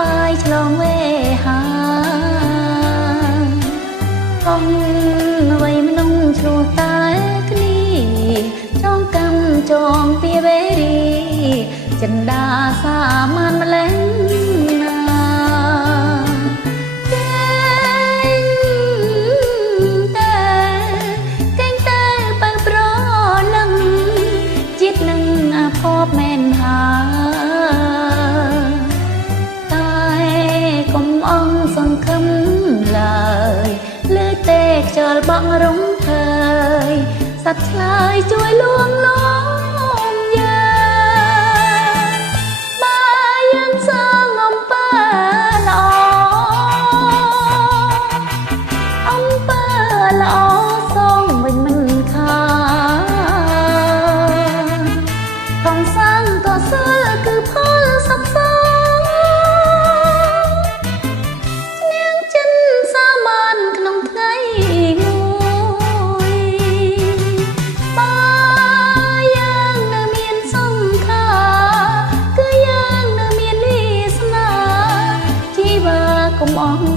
បាយឆ្លងវេហាកុំអ្វីមនុស្សឆ្លោះតែគ្នាចងកម្មចងពីវេរីចិន្តាសាមានម្លេងណាមែនហាតែកុំអងសង្ឃឹមឡើយលើតែខ្យល់បក់រំភើយសត្វឆ្លើយជួយលួងលោមយើងបើយើងសងអំពើល្អអំពើល្អសងវិញមិនខាសាងតសើគឺផលសុខសានាងចិនសាមានក្នុងថ្ងៃមួយបើយើងនៅមានសង្ខាគឺយើងនៅមានវាសនាជីវាកុំអស់